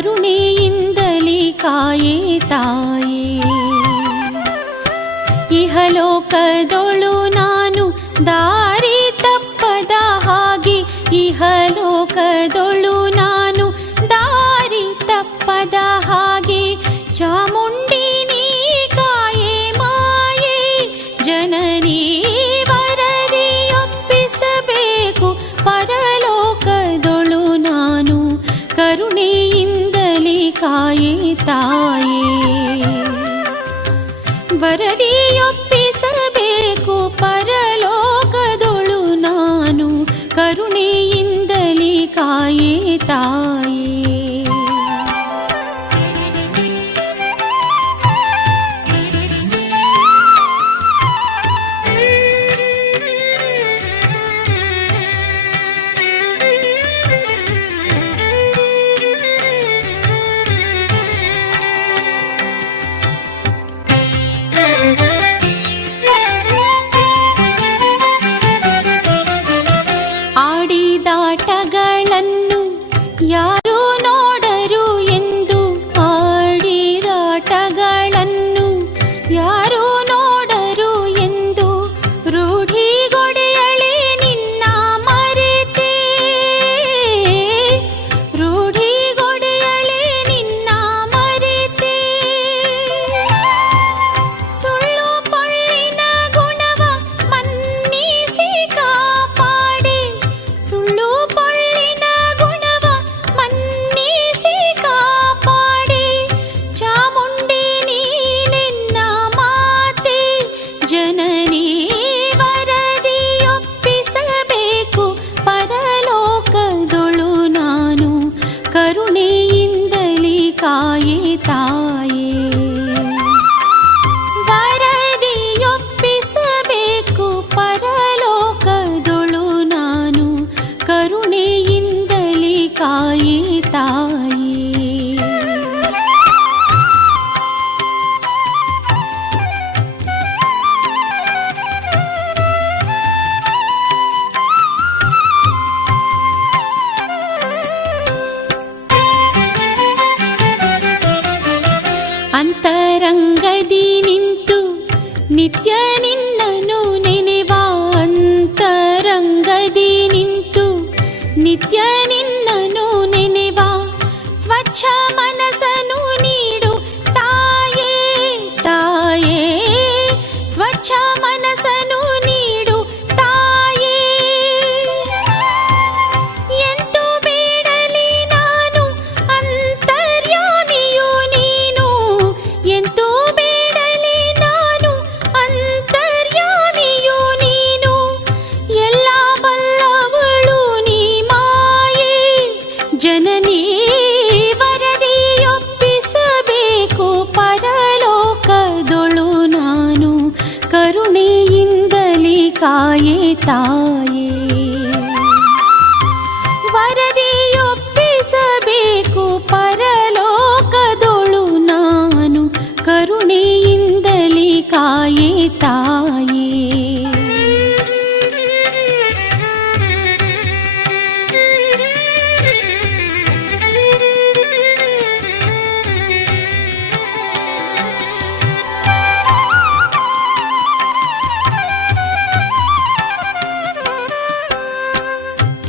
ಕರುಣೆಯಿಂದಲೇ ಕಾಯೇ ತಾಯೇ. ಇಹಲೋಕದೊಳು ನಾನು ದಾರಿ ತಪ್ಪದ ಹಾಗೆ, ಇಹಲೋಕದೊಳು ನಾನು ದಾರಿ ತಪ್ಪದ ಹಾಗೆ, ಚಾಮುಂಡಿ ನೀ ಕಾಯೇ ಮಾಯೇ. ಜನನೀ ವರದಿಯೊಪ್ಪಿಸಬೇಕು ಪರಲೋಕದೊಳು ನಾನು, ಕರುಣೆಯಿಂದಲೇ ಕಾಯೇ ತಾಯೇ. ವರದಿಯೊಪ್ಪಿಸಬೇಕು ಪರಲೋಕದೊಳು ನಾನು, ಕರುಣೆಯಿಂದಲೇ ಕಾಯೇ ತಾಯೇ. ಆಡಿದಾಟಗಳನ್ನು ಯಾರು ನೋಡರು ಎಂದು, ಆಡಿದಾಟಗಳನ್ನು ಯಾರು ನೋಡರು ಎಂದು, ರೂಢಿಗೊಡೆಯಳೆ ನಿನ್ನ ಮರೆತೆ, ರೂಢಿಗೊಡೆಯಳೆ ನಿನ್ನ ಮರೆತೆ. ಸುಳ್ಳು ಪೊಳ್ಳಿನ ಗುಣವ ಮನ್ನಿಸಿ ಕಾಪಾಡೆ, ಸುಳ್ಳು ಪೊಳ್ಳಿನ ಗುಣವ ಮನ್ನಿಸಿ ಕಾಪಾಡೆ, ಚಾಮುಂಡಿ ನೀನೆನ್ನ ಮಾತೆ. ಜನನೀ ವರದಿಯೊಪ್ಪಿಸಬೇಕು ಪರಲೋಕದೊಳು ನಾನು, ಕರುಣೆಯಿಂದಲೇ ಕಾಯೇ ತಾಯೇ. ವರದಿಯೊಪ್ಪಿಸಬೇಕು ಪರಲೋಕದೊಳು ನಾನು, ಕರುಣೆಯಿಂದಲೇ ಕಾಯೇ ತಾಯೇ. ಅಂತರಂಗದಿ ನಿಂತು ನಿತ್ಯ ನಿನ್ನನು ನೆನೆವ, ಅಂತರಂಗದಿ ನಿಂತು ನಿತ್ಯ ನಿನ್ನನು ನೆನೆವ, ಸ್ವಚ್ಛ ಮನಸ್ಸನ್ನು ನೀಡು ತಾಯೇ ತಾಯೇ. ಸ್ವಚ್ಛ ಮನಸ್ಸನ್ನು ನೀಡು ತಾಯೇ. ಎಂತೂ ಬೇಡಲಿ ನಾನು ಅಂತರ್ಯಾಮಿಯು ನೀನು, ಎಂತೂ ಬೇಡಲಿ ನಾನು ಅಂತರ್ಯಾಮಿಯು ನೀನು, ಎಲ್ಲ ಬಲ್ಲವಳು ನೀ ಮಾಯೇ. ಜನನೀ ವರದಿಯೊಪ್ಪಿಸಬೇಕು ಪರಲೋಕದೊಳು ನಾನು, ಕರುಣೆಯಿಂದಲೇ ಕಾಯೇ ತಾಯೇ. ವರದಿಯೊಪ್ಪಿಸಬೇಕು ಪರಲೋಕದೊಳು ನಾನು, ಕರುಣೆಯಿಂದಲೇ ಕಾಯೇ ತಾಯೇ.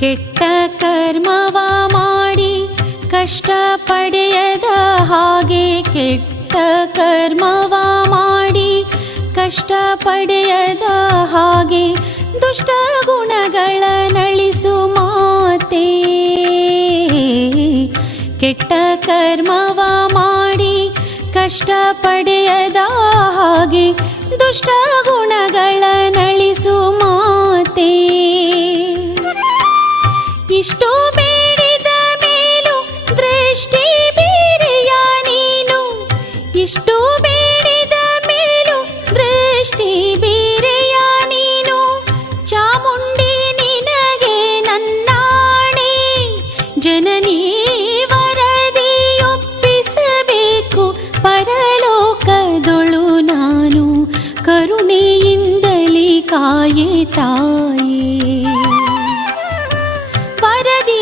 ಕೆಟ್ಟ ಕರ್ಮವ ಮಾಡಿ ಕಷ್ಟ ಪಡೆಯದ ಹಾಗೆ, ಕೆಟ್ಟ ಕರ್ಮವ ಮಾಡಿ ಕಷ್ಟ ಪಡೆಯದ ಹಾಗೆ, ದುಷ್ಟ ಗುಣಗಳ ನಳಿಸು ಮಾತೆ. ಕೆಟ್ಟ ಕರ್ಮವ ಮಾಡಿ ಕಷ್ಟ ಪಡೆಯದ ಹಾಗೆ, ದುಷ್ಟ ಗುಣಗಳ ನಳಿಸು ಮಾತೆ. ಇಷ್ಟು ಬೇಡಿದ ಮೇಲೂ ದೃಷ್ಟಿ ಬೀರೆಯ ನೀನು, ಇಷ್ಟು ಬೇಡಿದ ಮೇಲೂ ದೃಷ್ಟಿ ಬೀರೆಯ ನೀನು, ಚಾಮುಂಡಿ ನಿನಗೆ ನನ್ನಾಣೆ. ಜನನೀ ವರದಿಯೊಪ್ಪಿಸಬೇಕು ಪರಲೋಕದೊಳು ನಾನು, ಕರುಣೆಯಿಂದಲೇ ಕಾಯೇ ತಾಯೇ. ವರದಿ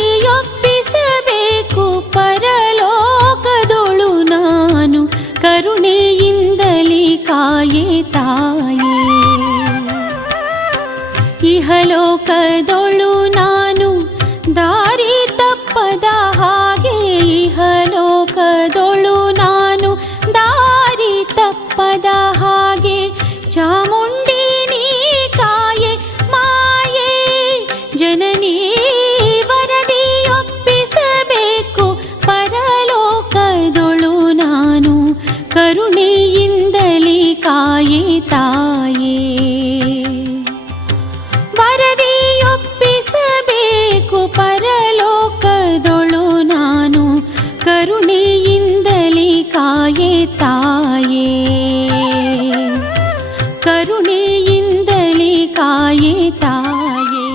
ಪರಲೋಕದೊಳು ನಾನು ದಾರಿ ತಪ್ಪದ ಹಾಗೆ ಇಹಲೋಕದೊಳು ನಾನು ದಾರಿ ತಪ್ಪದ ಹಾಗೆ ಚಾಮುಂಡಿ ನೀ ಕಾಯೆ ಮಾಯೆ ಜನನೀ ವರದಿಯೊಪ್ಪಿಸಬೇಕು ಪರಲೋಕದೊಳು ನಾನು ಕರುಣೆಯಿಂದಲೇ ಕಾಯೆ ತಾಯೇ ವರದಿಯೊಪ್ಪಿಸಬೇಕು ಪರಲೋಕದೊಳು ನಾನು ಕರುಣೆಯಿಂದಲೇ ಕಾಯೆ ತಾಯೇ ಕರುಣೆಯಿಂದಲೇ ಕಾಯೆ ತಾಯೇ.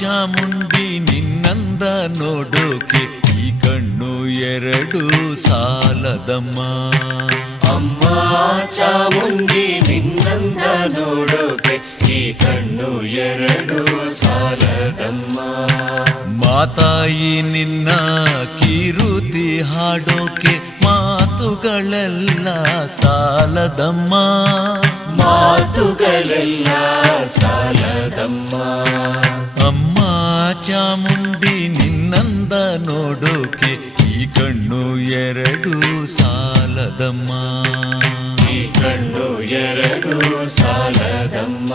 ಚಾಮುಂಡಿ ನಿನ್ನಂದ ನೋಡೋಕೆ ಈ ಕಣ್ಣು ಎರಡು ಸಾಲದಮ್ಮ. ಅಮ್ಮ ಚಾಮುಂಡಿ ನಿನ್ನಂದ ನೋಡೋಕೆ ಈ ಕಣ್ಣು ಎರಡು ಸಾಲದಮ್ಮ. ಮಾತಾಯಿ ನಿನ್ನ ಕೀರುತಿ ಹಾಡೋಕೆ ಮಾತುಗಳೆಲ್ಲ ಸಾಲದಮ್ಮ. ಮಾತುಗಳೆಲ್ಲ ಸಾಲದಮ್ಮ. ಅಮ್ಮ ಚಾಮುಂಡಿ ನಿನ್ನಂದ ನೋಡೋಕೆ ಈ ಕಣ್ಣು ಎರಡು ಸಾಲದಮ್ಮ. ಈ ಕಣ್ಣು ಎರಡು ಸಾಲದಮ್ಮ.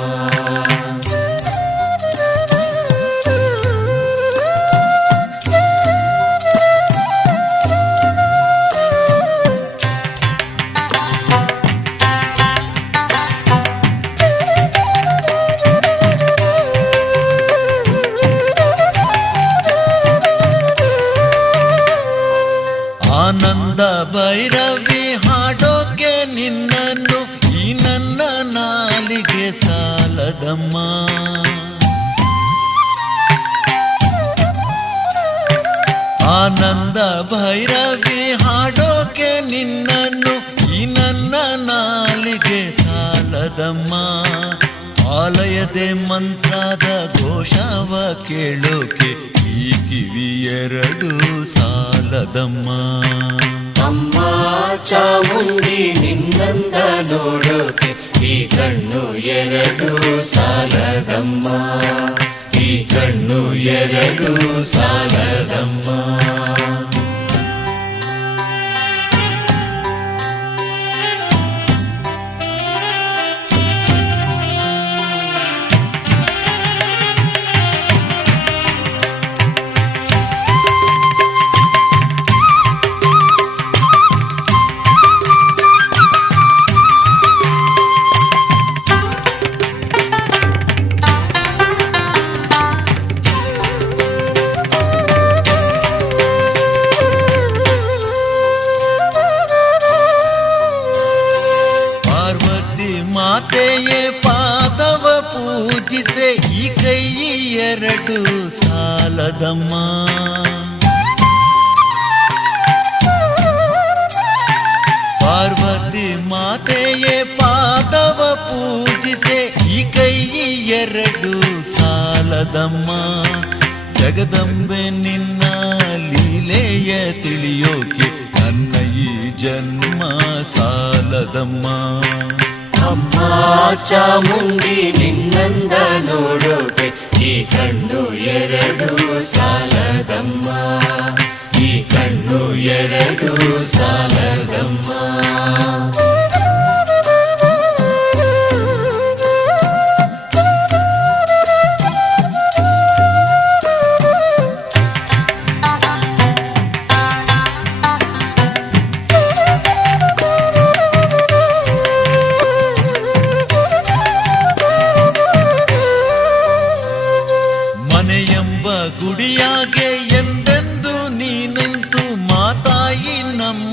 ಆನಂದ ಭೈರವಿ ಹಾಡೋಕೆ ನಿನ್ನನ್ನು ಈ ನನ್ನ ನಾಲಿಗೆ ಸಾಲದಮ್ಮ. ಆನಂದ ಭೈರವಿ ಹಾಡೋಕೆ ನಿನ್ನನ್ನು ಈ ನನ್ನ ನಾಲಿಗೆ ಸಾಲದಮ್ಮ. ಆಲಯದೆ ಮಂತ್ರದ ಘೋಷವ ಕೇಳೋಕೆ ಈ ಕಿವಿ ಎರಡು ಸಾಲದಮ್ಮ. ಅಮ್ಮ ಚಾಮುಂಡಿ ನಿನ್ನಂದ ನೋಡೋಕೆ ಈ ಕಣ್ಣು ಎರಡು ಸಾಲದಮ್ಮ. ಈ ಕಣ್ಣು ಎರಡು ಸಾಲದಮ್ಮ. ಮಾತೆಯೇ ಪಾದವ ಪೂಜಿಸೆ ಈ ಕೈ ಎರಡು ಸಾಲದಮ್ಮ. ಪಾರ್ವತಿ ಮಾತೆಯೇ ಪಾದವ ಪೂಜಿಸೆ ಈ ಕೈ ಎರಡು ಸಾಲದಮ್ಮ. ಜಗದಂಬೆ ನಿನ್ನ ಲೀಲೆಯ ತಿಳಿಯೋಕೆ ನನ್ನ ಈ ಜನ್ಮ ಸಾಲದಮ್ಮ. ಅಮ್ಮ ಚಾಮುಂಡಿ ನಿನ್ನಂದ ನೋಡೋಕೆ ಈ ಕಣ್ಣು ಎರಡು ಸಾಲದಮ್ಮ. ಈ ಕಣ್ಣು ಎರಡು ಸಾಲದಮ್ಮ. ಗುಡಿಯಾಗೆ ಎಂದೆಂದು ನೀನಂತೂ ಮಾತಾಯಿ ನಮ್ಮ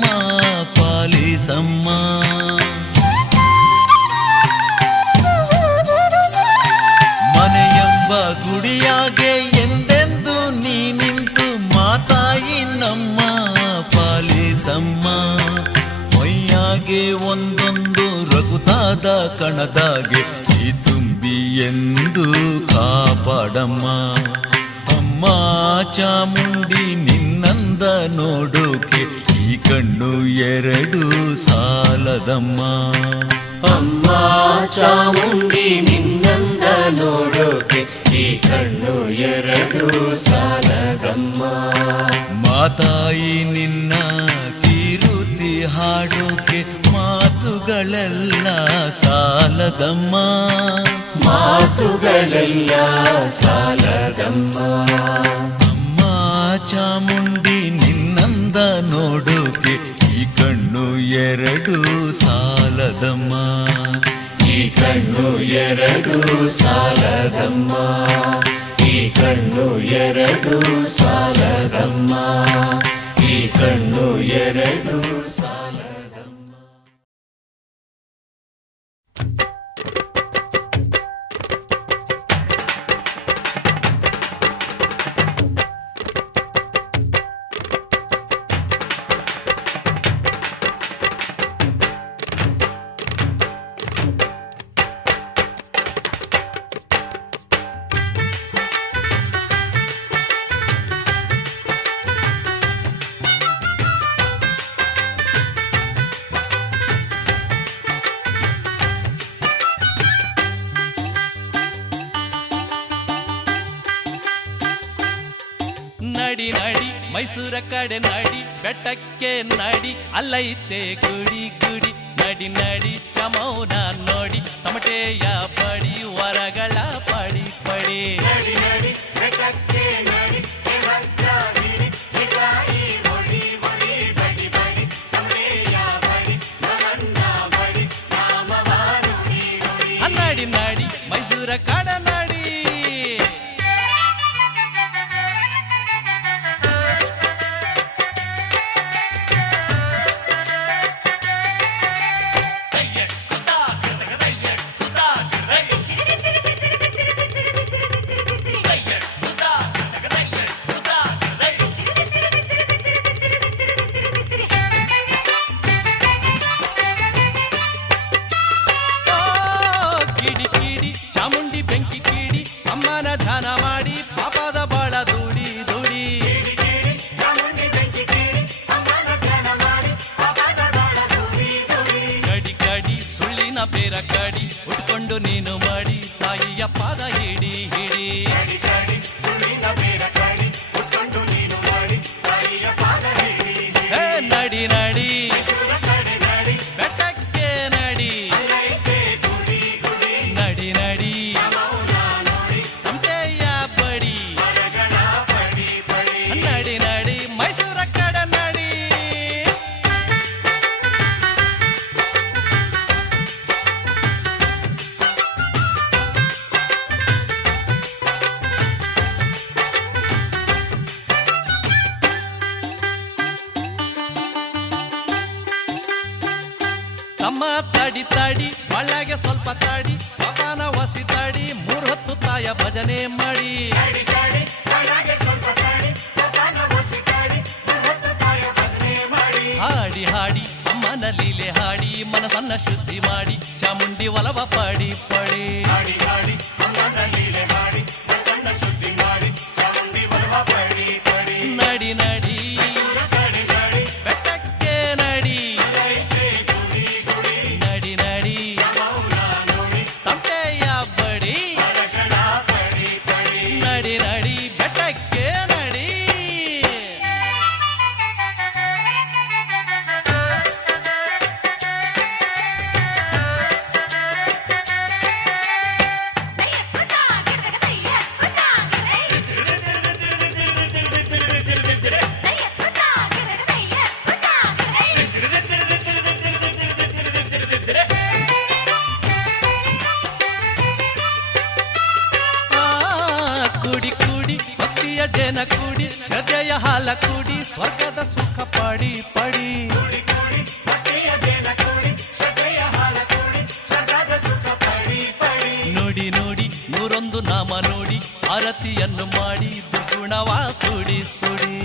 ನಮ್ಮ ಮೈಯಾಗೆ ಒಂದೊಂದು ರಘುತಾದ ಕಣದಾಗೆ ಈ ತುಂಬಿ ಎಂದು ಕಾಪಾಡಮ್ಮ. ಅಮ್ಮ ಚಾಮುಂಡಿ ನಿನ್ನಂದ ನೋಡೋಕೆ ಈ ಕಣ್ಣು ಎರಡು ಸಾಲದಮ್ಮ. ಅಮ್ಮ ಚಾಮುಂಡಿ ನಿನ್ನಂದ ನೋಡೋಕೆ ಈ ಕಣ್ಣು ಎರಡು ಸಾಲದಮ್ಮ. ಮಾತಾಯಿ ನಿನ್ನ ಕೀರುತಿ ಹಾಡೋಕೆ ಮಾತುಗಳೆಲ್ಲ ಸಾಲದಮ್ಮ. ಮಾತುಗಳೆಲ್ಲ ಸಾಲದಮ್ಮ. ಅಮ್ಮ ಚಾಮುಂಡಿ ನಿನ್ನಂದ ನೋಡೋಕೆ ಈ ಕಣ್ಣು ಎರಡು ಸಾಲದಮ್ಮ. ಈ ಕಣ್ಣು ಎರಡು ಸಾಲದಮ್ಮ. ಈ ಕಣ್ಣು ಎರಡು ಸಾಲದಮ್ಮ. ಈ ಕಣ್ಣು ಎರಡು ಸಾಲದಮ್ಮ. ನಡಿ ನಡಿ ಮೈಸೂರ ಕಡೆ ನಡಿ, ಬೆಟ್ಟಕ್ಕೆ ನಡಿ ಅಲ್ಲೈತೆ ಗುಡಿ ಗುಡಿ. ನಡಿ ನಡಿ ಚಮೌನ ನೋಡಿ, ತಮಟೆಯ ಪಡಿ ವರಗಳ ಪಡಿ ಪಡಿ. ನಡಿ ನಡಿ ಬೆಟ್ಟಕ್ಕೆ ನಡಿ, ನಡಿ ನಡಿ ಮೈಸೂರ ಕಡೆ ನಡಿ. ಬೇರ ಕಡಿ ಉಟ್ಕೊಂಡು ನೀನು ಮಾಡಿ ತಾಯಿಯ ಪಾದ ಹಿಡಿ ಹಿಡಿ. ಹೇ ನಡಿ ನಡಿ ಬೆಟ್ಟಕ್ಕೆ ನಡಿ, ನಡಿ ನಡಿ ತಮಟೆಯ ಬಡಿ, ನಡಿ ನಡಿ ಮೈಸೂರ ಕಡೆ ನಡಿ. ತಮ್ಮ ತಡಿ ತಡಿ ಒಳಗೆ ಸ್ವಲ್ಪ ತಾಡಿ, ಪಾಪನ ವಸಿ ತಾಡಿ, 3 ಹೊತ್ತು ತಾಯ ಭಜನೆ ಮಾಡಿ. ಹಾಡಿ ಹಾಡಿ ಅಮ್ಮನ ಲೀಲೆ ಹಾಡಿ, ಮನಸ್ಸನ್ನ ಶುದ್ಧಿ ಮಾಡಿ, ಚಾಮುಂಡಿ ಒಲವ ಪಡಿ ಪಡಿ. ನಡಿ ನಡಿ ಬೆಟ್ಟಕ್ಕೆ ನಡಿ, ನಡಿ ನಡಿ ತಮಟೆಯ ಬಡಿ, ನಡಿ ನಡಿ ಬೆಟ್ಟಕ್ಕೆ ನಡಿ. ಕೂಡಿ ಕೂಡಿ ಭಕ್ತಿಯ ಜನ ಕೂಡಿ, ಶ್ರದ್ಧೆಯ ಹಾಲ ಕೂಡಿ, ಸ್ವರ್ಗದ ಸುಖ ಪಡಿ ಪಡಿ. ನೋಡಿ ನೋಡಿ 101 ನಾಮ ನೋಡಿ, ಆರತಿಯನ್ನು ಮಾಡಿ, ದುರ್ಗುಣವ ಸುಡಿ ಸುಡಿ.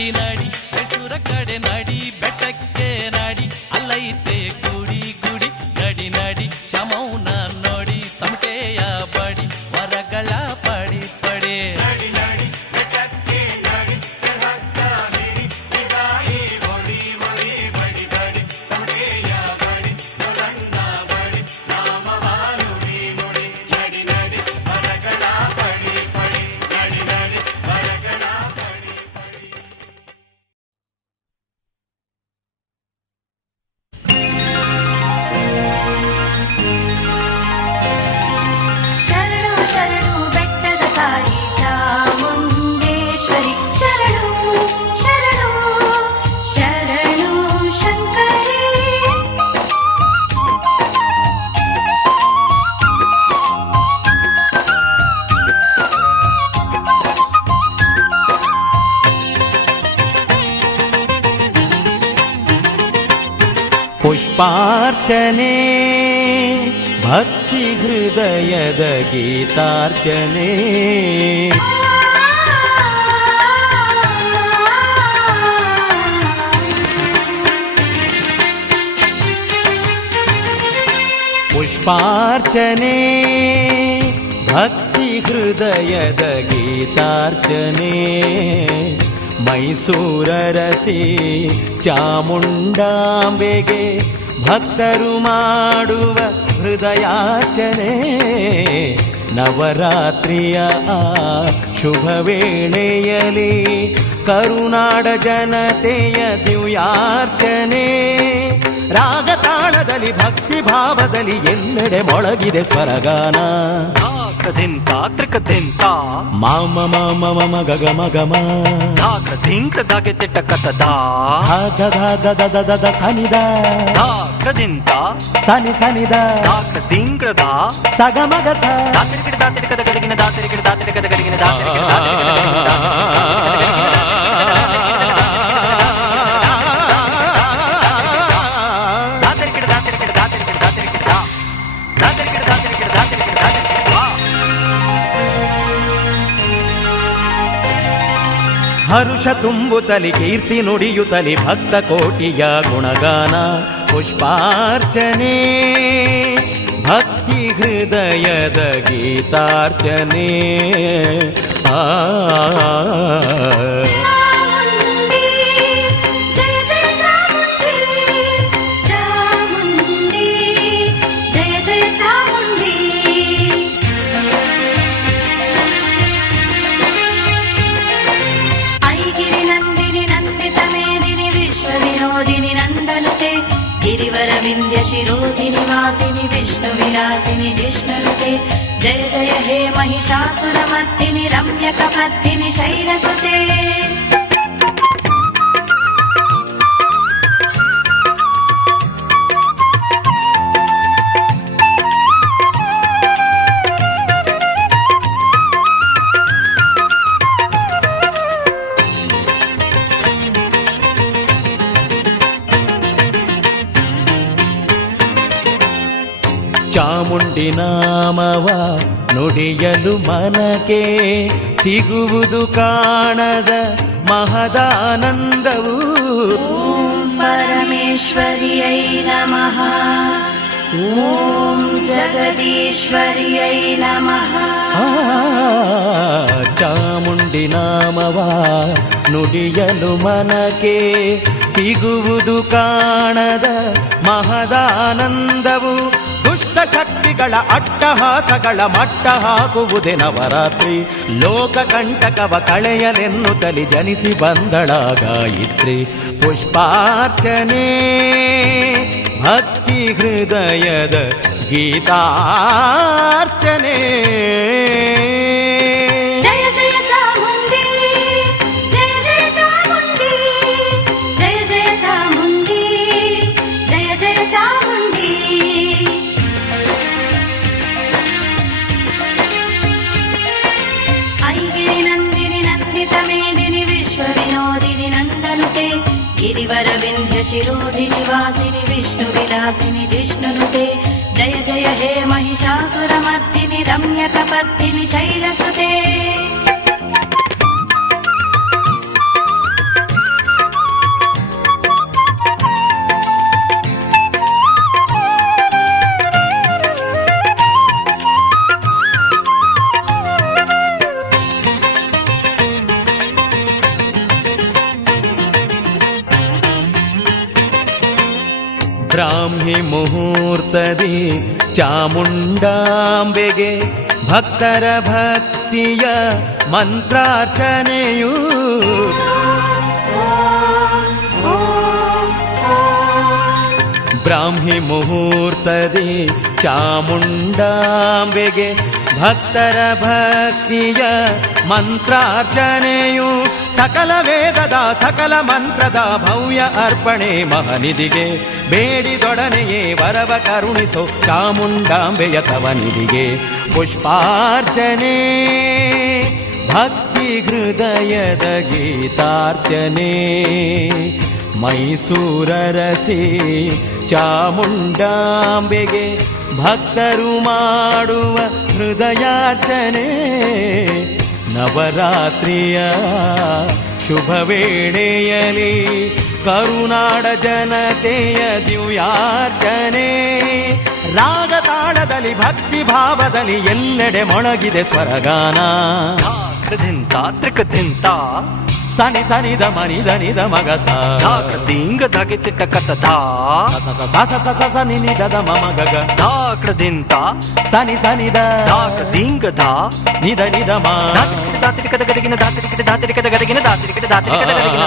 ನಡಿ ನಡಿ ಮೈಸೂರ ಕಡೆ ನಡಿ ಬೆಟ್ಟಕ್ಕೆ ನಡಿ ಅಲ್ಲೈತೆ ಗುಡಿ ಗುಡಿ ನಡಿ ನಡಿ ಚಮೌನ ನೋಡಿ ತಮಟೆಯ ಬಡಿ ವರಗಳ ಪಡಿ ಪಡೆ ನಡಿ ನಡಿ ಬೆಟ್ಟಕ್ಕೆ ನಡಿ ಹಗ್ಗ ಹಿಡಿ ಬಿಸಾಯಿ ಒಡಿ ಒಡಿ ಬಡಿ ಬಡಿ ತಮಟೆಯ ಬಡಿ ರಂಗ ಬಡಿ ನಾಮವ ನುಡಿ ನುಡಿ ನಡಿ ನಡಿ ವರಗಳ ಪಡಿ ಪಡಿ ನಡಿ ನಡಿ ವರಗಳ ಪಡಿ ಪಡಿ. ಶರಣು ಶರಣು ಬೆಟ್ಟದ ತಾಯಿ ಚಾಮುಂಡೇಶ್ವರಿ ಶರಣು ಶರಣು ಶರಣು ಶಂಕರಿ ಪುಷ್ಪಾರ್ಚನೆ ಭಕ್ತಿ ಹೃದಯದ ಗೀತಾರ್ಚನೆ ಪುಷ್ಪಾರ್ಚನೆ ಭಕ್ತಿ ಹೃದಯದ ಗೀತಾರ್ಚನೆ ಮೈಸೂರರಸಿ ಚಾಮುಂಡಾಂಬೆಗೆ ಭಕ್ತರು ಮಾಡುವ ಹೃದಯಾರ್ಚನೆ ನವರಾತ್ರಿಯ ಆ ಶುಭ ವೇಳೆಯಲಿ ಕರುನಾಡ ಜನತೆಯ ದಿವ್ಯಾರ್ಚನೆ ರಾಗತಾಳದಲ್ಲಿ ಭಕ್ತಿ ಭಾವದಲ್ಲಿ ಎಲ್ಲೆಡೆ ಮೊಳಗಿದೆ ಸ್ವರಗಾನ ಧಿಂತ ತ್ರಿಕದಿಂತ ಮಾಮ ಮಾಮ ಮಮ ಗಗ ಮಗಮ ಧಾಕ ಧಿಂಕ ಧಾಗೆ ತಿಟ್ಟ ಕತದ ದ ಸನಿದ ಧಾಕದಿಂತ ಸನಿ ಸನಿದ ಧಾಕ ಧಿಂಕ್ರದ ಸಗ ಮಗ ಸ ದಾತಿರಿಕಿಡ ದಾತಿರಿಕದ ಗಡಿಗಿನ ದಾತಿರಿಕಿಡ ದಾತಿರಿಕದ ಗಡಿಗಿನ ದಾತಿರಿಕಿಡ ಹರುಷ ತುಂಬುತ್ತಲಿ ಕೀರ್ತಿ ನುಡಿಯುತ್ತಲಿ ಭಕ್ತ ಕೋಟಿಯ ಗುಣಗಾನ ಪುಷ್ಪಾರ್ಚನೆ ಭಕ್ತಿ ಹೃದಯದ ಗೀತಾರ್ಚನೆ ಚಾಮುಂಡಿ ಜಯ ಜಯ ಚಾಮುಂಡಿ ಚಾಮುಂಡಿ ಜಯ ಜಯ ಚಾಮುಂಡಿ ಐಗಿರಿ ನಂದಿನಿ ನಂದಿತ ಮೇದಿನಿ ವಿಶ್ವ ವಿನೋದಿನಿ ನಂದನುತೆ ಗಿರಿವರ ವಿಂಧ್ಯ ಶಿರೋಧಿನಿ ವಾಸಿನಿ ವಿಷ್ಣು ವಿಲಾಸಿನಿ ಜಿಷ್ಣುನುತೆ ಜಯ ಜಯ ಹೇ ಮಹಿಷಾಸುರ ಮರ್ದಿನಿ ರಮ್ಯಕ ಪದ್ಮಿನಿ ಶೈಲಸುತೆ ಚಾಮುಂಡಿ ನಾಮವ ನುಡಿಯಲು ಮನಕ್ಕೆ ಸಿಗುವುದು ಕಾಣದ ಮಹದಾನಂದವು ಓಂ ಪರಮೇಶ್ವರಿಯೈ ನಮಃ ಓಂ ಜಗದೀಶ್ವರಿಯೈ ನಮಃ ಚಾಮುಂಡಿ ನಾಮವ ನುಡಿಯಲು ಮನಕ್ಕೆ ಸಿಗುವುದು ಕಾಣದ ಮಹದಾನಂದವು ದುಷ್ಟ ಶಕ್ತಿಗಳ ಅಟ್ಟಹಾಸಗಳ ಮಟ್ಟ ಹಾಕುವುದೇ ನವರಾತ್ರಿ ಲೋಕ ಕಂಟಕವ ಕಳೆಯಲೆನ್ನುತ್ತಲಿ ಜನಿಸಿ ಬಂದಳ ಗಾಯತ್ರಿ ಪುಷ್ಪಾರ್ಚನೆ ಭಕ್ತಿ ಹೃದಯದ ಗೀತಾರ್ಚನೆ ಜಯ ಜಯ ಚಾಮುಂಡಿ ಜಯ ಜಯ ಚಾಮುಂಡಿ ಜಯ ಜಯ ಚಾಮುಂಡಿ ಜಯ ಜಯ ಚಾಮುಂಡಿ ಐಗಿರಿ ನಂದಿನಿ ನಂದಿತ ಮೇದಿನಿ ವಿಶ್ವ ವಿನೋದಿನಿ ನಂದನುತೆ ಗಿರಿವರ ವಿಂಧ್ಯ ಶಿರೋಧಿನಿ ವಾಸಿನಿ ವಿಷ್ಣು ವಿಲಾಸಿನಿ ಜಿಷ್ಣುನುತೆ ಜಯ ಜಯ ಹೇ ಮಹಿಷಾಸುರ ಮರ್ದಿನಿ ರಮ್ಯಕ ಪದ್ಮಿನಿ ಶೈಲಸುತೆ ಬ್ರಾಹ್ಮಿ ಮುಹೂರ್ತದಿ ಚಾಮುಂಡಾಂಬೆಗೆ ಭಕ್ತರ ಭಕ್ತಿಯ ಮಂತ್ರಾರ್ಚನೆಯು ಬ್ರಾಹ್ಮಿ ಮುಹೂರ್ತದಿ ಚಾಮುಂಡಾಂಬೆಗೆ ಭಕ್ತರ ಭಕ್ತಿಯ ಮಂತ್ರಾರ್ಚನೆಯು ಸಕಲ ವೇದದ ಸಕಲ ಮಂತ್ರದ ಭವ್ಯ ಅರ್ಪಣೆ ಮಹನಿಧಿಗೆ ಬೇಡಿದೊಡನೆಯೇ ವರವ ಕರುಣಿಸೋ ಚಾಮುಂಡಾಂಬೆಯ ತವನಿಧಿಗೆ ಪುಷ್ಪಾರ್ಚನೆ ಭಕ್ತಿ ಹೃದಯದ ಗೀತಾರ್ಚನೆ ಮೈಸೂರರಸಿ ಚಾಮುಂಡಾಂಬೆಗೆ ಭಕ್ತರು ಮಾಡುವ ಹೃದಯಾರ್ಚನೆ ನವರಾತ್ರಿಯ ಶುಭ ವೇಳೆಯಲಿ ಕರುನಾಡ ಜನತೆಯ ದಿವ್ಯಾರ್ಚನೆ ರಾಗ ತಾಳದಲ್ಲಿ ಭಕ್ತಿ ಭಾವದಲ್ಲಿ ಎಲ್ಲೆಡೆ ಮೊಳಗಿದೆ ಸ್ವರಗಾನ ಧಾಕೃದಿಂತ ತ್ರಿಕದಿಂತ ಸನಿ ಸನಿದ ಮನಿದ ನಿದ ಮಗಸ ಧಾಕೃದಿಂಗ ಧಗಿತಿಟ್ಟ ಕಥಾ ಸನಿ ನಿದದ ಮಮಗಗ ಧಾಕೃದಿಂತ ಸನಿ ಸನಿದ ಧಾಕೃದಿಂಗ ಧಾ ನಿದ ನಿದ ಮ ದಾತ್ರಿಕದ ಗದಗಿನ ದಾತ್ರಿಕದ ದಾತ್ರಿಕದ ಗದಗಿನ ದಾತ್ರಿಕದ ದಾತ್ರಿಕದ ಗದಗಿನ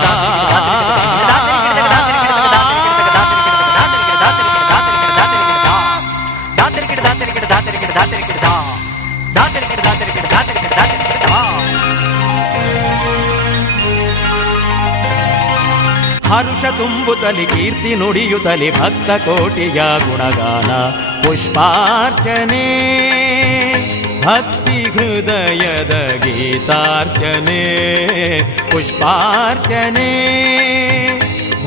ಹರುಷ ತುಂಬುತ್ತಲಿ ಕೀರ್ತಿ ನುಡಿಯುತ್ತಲಿ ಭಕ್ತ ಕೋಟಿಯ ಗುಣಗಾನ ಪುಷ್ಪಾರ್ಚನೆ ಭಕ್ತಿ ಹೃದಯದ ಗೀತಾರ್ಚನೆ ಪುಷ್ಪಾರ್ಚನೆ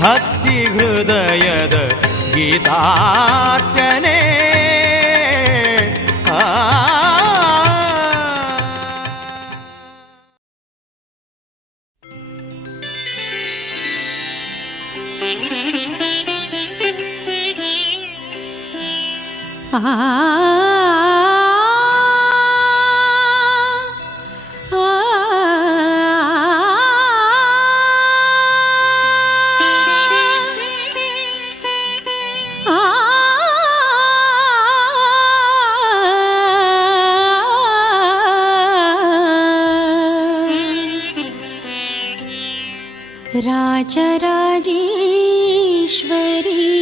ಭಕ್ತಿ ಹೃದಯದ ಗೀತಾರ್ಚನೆ राजराजेश्वरी